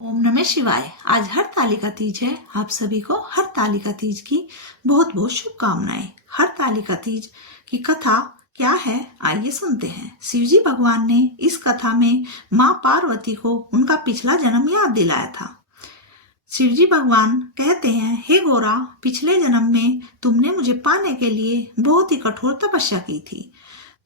ओम नमः शिवाय। आज हरतालिका तीज है। आप सभी को हरतालिका तीज की बहुत बहुत शुभकामनाएं। हरतालिका तीज की कथा क्या है, आइए सुनते हैं। शिवजी भगवान ने इस कथा में माँ पार्वती को उनका पिछला जन्म याद दिलाया था। शिवजी भगवान कहते हैं, हे गोरा, पिछले जन्म में तुमने मुझे पाने के लिए बहुत ही कठोर तपस्या की थी।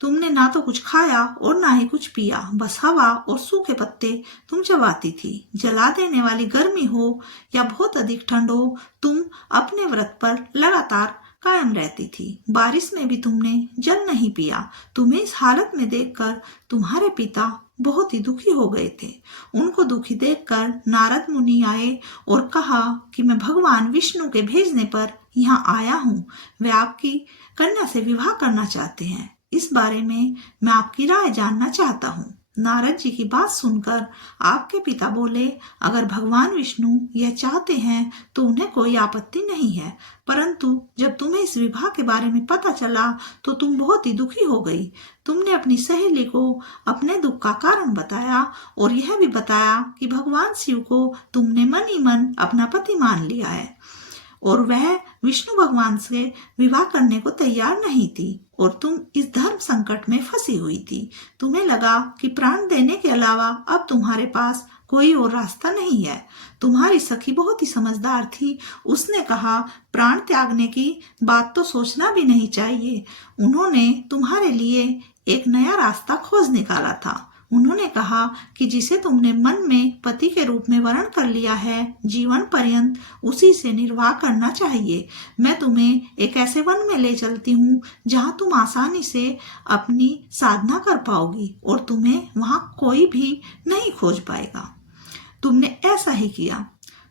तुमने ना तो कुछ खाया और ना ही कुछ पिया, बस हवा और सूखे पत्ते तुम चबाती थी। जला देने वाली गर्मी हो या बहुत अधिक ठंड हो, तुम अपने व्रत पर लगातार कायम रहती थी। बारिश में भी तुमने जल नहीं पिया। तुम्हें इस हालत में देखकर तुम्हारे पिता बहुत ही दुखी हो गए थे। उनको दुखी देखकर नारद मुनि आए और कहा कि मैं भगवान विष्णु के भेजने पर यहाँ आया हूँ। वे आपकी कन्या से विवाह करना चाहते हैं। इस बारे में मैं आपकी राय जानना चाहता हूँ। नारद जी की बात सुनकर आपके पिता बोले, अगर भगवान विष्णु यह चाहते हैं तो उन्हें कोई आपत्ति नहीं है, परंतु जब तुम्हें इस विवाह के बारे में पता चला तो तुम बहुत ही दुखी हो गई। तुमने अपनी सहेली को अपने दुख का कारण बताया और यह भी बताया कि भगवान शिव को तुमने मन ही मन अपना पति मान लिया है और वह विष्णु भगवान से विवाह करने को तैयार नहीं थी और तुम इस धर्म संकट में फंसी हुई थी। तुम्हें लगा कि प्राण देने के अलावा अब तुम्हारे पास कोई और रास्ता नहीं है। तुम्हारी सखी बहुत ही समझदार थी। उसने कहा, प्राण त्यागने की बात तो सोचना भी नहीं चाहिए। उन्होंने तुम्हारे लिए एक नया रास्ता खोज निकाला था। उन्होंने कहा कि जिसे तुमने मन में पति के रूप में वर्ण कर लिया है, जीवन पर्यंत उसी से निर्वाह करना चाहिए। मैं तुम्हें एक ऐसे वन में ले चलती हूँ जहाँ तुम आसानी से अपनी साधना कर पाओगी और तुम्हें वहाँ कोई भी नहीं खोज पाएगा। तुमने ऐसा ही किया।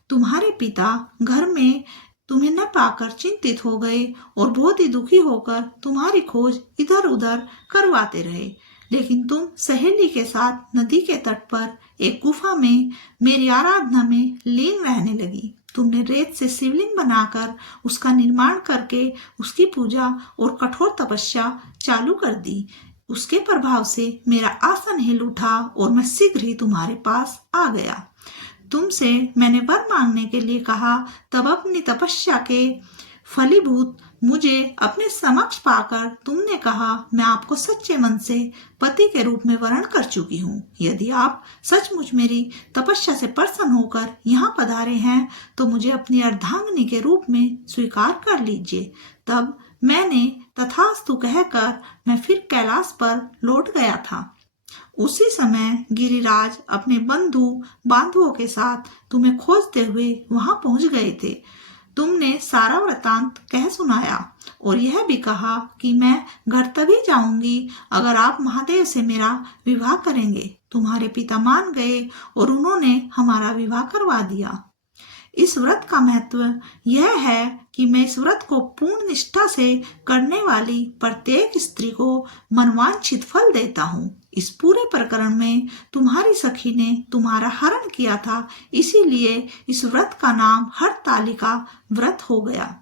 तुम्हारे पिता घर में तुम्हें न पाकर चिंतित हो गए और बहुत ही दुखी होकर तुम्हारी खोज इधर उधर करवाते रहे, लेकिन तुम सहेली के साथ नदी के तट पर एक गुफा में मेरी आराधना में लीन रहने लगी। तुमने रेत से शिवलिंग बनाकर उसका निर्माण करके उसकी पूजा और कठोर तपस्या चालू कर दी। उसके प्रभाव से मेरा आसन हिल उठा और मैं शीघ्र ही तुम्हारे पास आ गया। तुमसे मैंने वर मांगने के लिए कहा, तब अपनी तपस्या के फलीभूत मुझे अपने समक्ष पाकर तुमने कहा, मैं आपको सच्चे मन से पति के रूप में वर्ण कर चुकी हूँ। यदि आप सचमुच मेरी तपस्या से प्रसन्न होकर यहाँ पधारे हैं तो मुझे अपनी अर्धांगिनी के रूप में स्वीकार कर लीजिए। तब मैंने तथास्तु कहकर मैं फिर कैलाश पर लौट गया था। उसी समय गिरिराज अपने बंधु बांधवों के साथ तुम्हें खोजते हुए वहां पहुंच गए थे। तुमने सारा वृतांत कह सुनाया और यह भी कहा कि मैं घर तभी जाऊंगी अगर आप महादेव से मेरा विवाह करेंगे। तुम्हारे पिता मान गए और उन्होंने हमारा विवाह करवा दिया। इस व्रत का महत्व यह है कि मैं इस व्रत को पूर्ण निष्ठा से करने वाली प्रत्येक स्त्री को मनवांछित फल देता हूँ। इस पूरे प्रकरण में तुम्हारी सखी ने तुम्हारा हरण किया था, इसीलिए इस व्रत का नाम हरतालिका व्रत हो गया।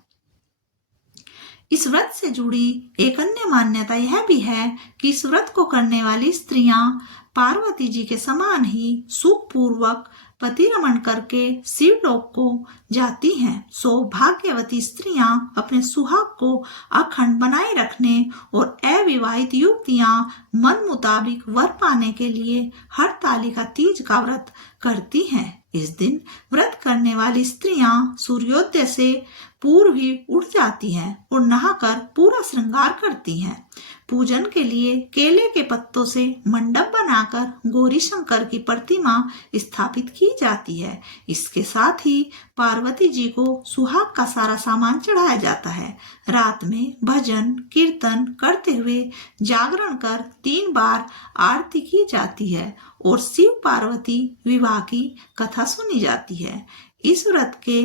इस व्रत से जुड़ी एक अन्य मान्यता यह भी है कि इस व्रत को करने वाली स्त्रियां पार्वती जी के समान ही सुखपूर्वक पति रमण करके शिवलोक को जाती हैं। सौभाग्यवती स्त्रियां अपने सुहाग को अखंड बनाए रखने और अविवाहित युवतियां मन मुताबिक वर पाने के लिए हरतालिका तीज का व्रत करती हैं। इस दिन व्रत करने वाली स्त्रियां सूर्योदय से पूर्व ही उठ जाती हैं और नहाकर पूरा श्रृंगार करती हैं। पूजन के लिए केले के पत्तों से मंडप बनाकर गौरी शंकर की प्रतिमा स्थापित की जाती है। इसके साथ ही पार्वती जी को सुहाग का सारा सामान चढ़ाया जाता है। रात में भजन कीर्तन करते हुए जागरण कर 3 बार आरती की जाती है और शिव पार्वती विवाह की कथा सुनी जाती है। इस व्रत के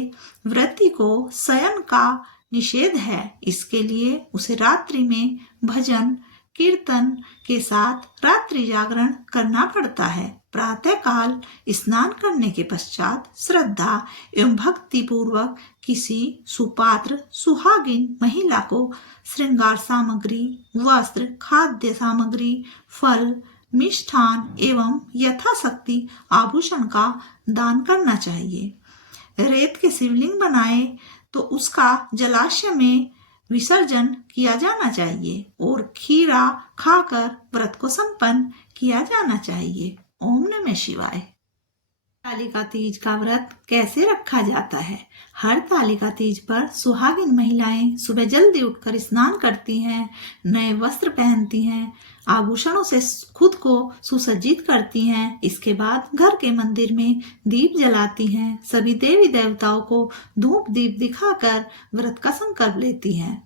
व्रती को शयन का निषेध है, इसके लिए उसे रात्रि में भजन कीर्तन के साथ रात्रि जागरण करना पड़ता है। प्रातः काल स्नान करने के पश्चात श्रद्धा एवं भक्ति पूर्वक किसी सुपात्र सुहागिन महिला को श्रृंगार सामग्री, वस्त्र, खाद्य सामग्री, फल, मिष्ठान एवं यथाशक्ति आभूषण का दान करना चाहिए। रेत के शिवलिंग बनाए तो उसका जलाशय में विसर्जन किया जाना चाहिए और खीरा खाकर व्रत को संपन्न किया जाना चाहिए। ओम नमः शिवाय। तालिका तीज का व्रत कैसे रखा जाता है? हर तालिका तीज पर सुहागिन महिलाएं सुबह जल्दी उठकर स्नान करती हैं, नए वस्त्र पहनती हैं, आभूषणों से खुद को सुसज्जित करती हैं। इसके बाद घर के मंदिर में दीप जलाती हैं, सभी देवी देवताओं को धूप दीप दिखाकर व्रत का संकल्प लेती हैं।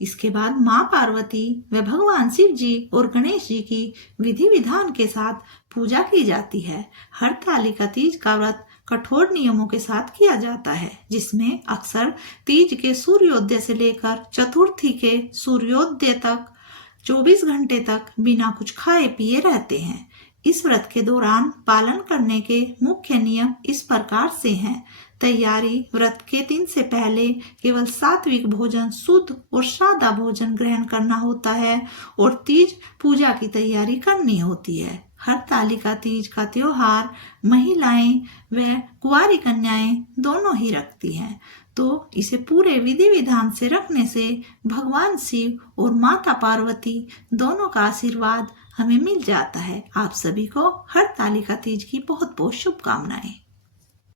इसके बाद माँ पार्वती व भगवान शिव जी और गणेश जी की विधि विधान के साथ पूजा की जाती है। हरतालिका तीज का व्रत कठोर नियमों के साथ किया जाता है, जिसमें अक्सर तीज के सूर्योदय से लेकर चतुर्थी के सूर्योदय तक 24 घंटे तक बिना कुछ खाए पिए रहते हैं। इस व्रत के दौरान पालन करने के मुख्य नियम इस प्रकार से हैं। तैयारी: व्रत के दिन से पहले केवल सात्विक भोजन, शुद्ध और सादा भोजन ग्रहण करना होता है और तीज पूजा की तैयारी करनी होती है। हरतालिका तीज का त्योहार महिलाएं व कुंवारी कन्याएं दोनों ही रखती हैं, तो इसे पूरे विधि विधान से रखने से भगवान शिव और माता पार्वती दोनों का आशीर्वाद हमें मिल जाता है। आप सभी को हरतालिका तीज की बहुत बहुत शुभकामनाएं।